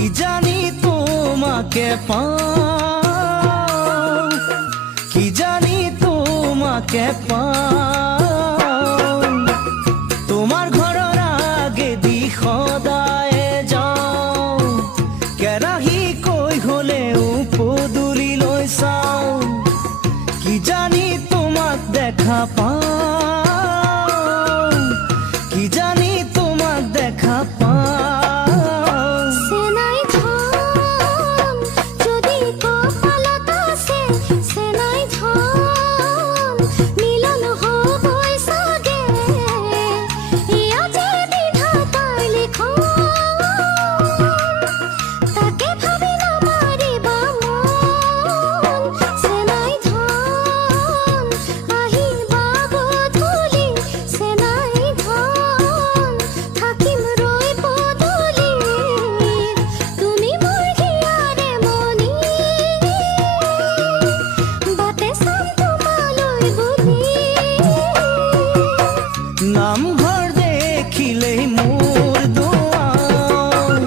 কি জানি তোমাকে পাও, কি জানি তোমাকে পাও। তোমাৰ ঘৰৰ আগেদি সদায় যাওঁ, কেৰাহী কৈ হ'লেও পদূলিলৈ চাওঁ। কি জানি তোমাক দেখা পাওঁ, কি জানি তোমাক দেখা পাওঁ। নামঘৰ দেখিলেই মোৰ দুৱাৰ,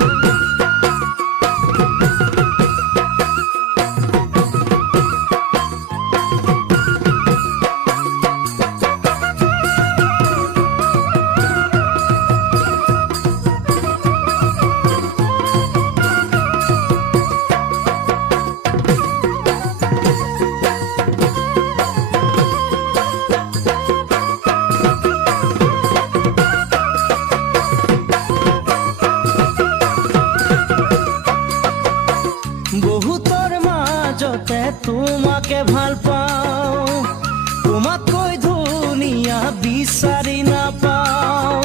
বহুতৰ মাজতে তোমাকে ভাল পাওঁ, তোমাতকৈ ধুনীয়া বিচাৰি নাপাওঁ।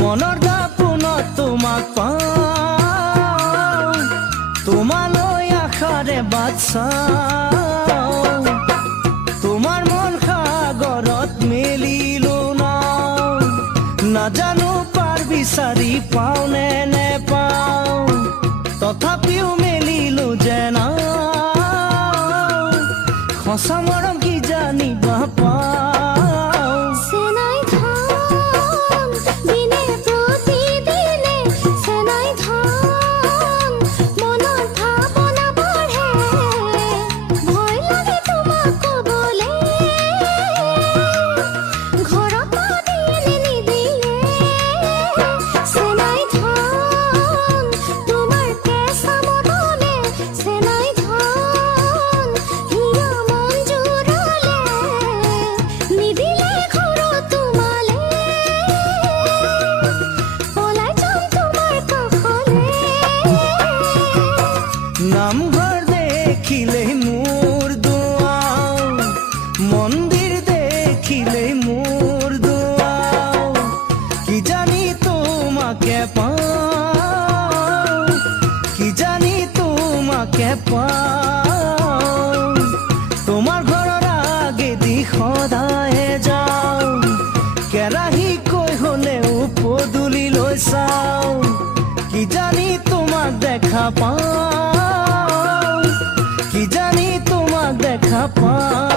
মনৰ দাপোনত তোমাক পাওঁ, তোমালৈ আশাৰে বাট চাওঁ। তোমাৰ মন সাগৰত মেলিলো নাও, নাজানো পাৰ বিচাৰি পাওঁ নে নেপাওঁ। তথাপিও মেলিলো যেন সঁচা মৰম কি জানিবা পাওঁ। নামঘৰ দেখিলেই মোৰ দুৱাৰ, মন্দিৰ দেখিলেই মোৰ দুৱাৰ। কি জানি তোমাকে পাওঁ, কি জানি তোমাকে পাওঁ। তোমাৰ ঘৰৰ আগেদি সদায় যাওঁ, কেৰাহী কৈ হ'লেও পদূলিলৈ চাওঁ। কি জানি তোমাক দেখা পাওঁ, কি জানি তোমাক দেখা পাওঁ।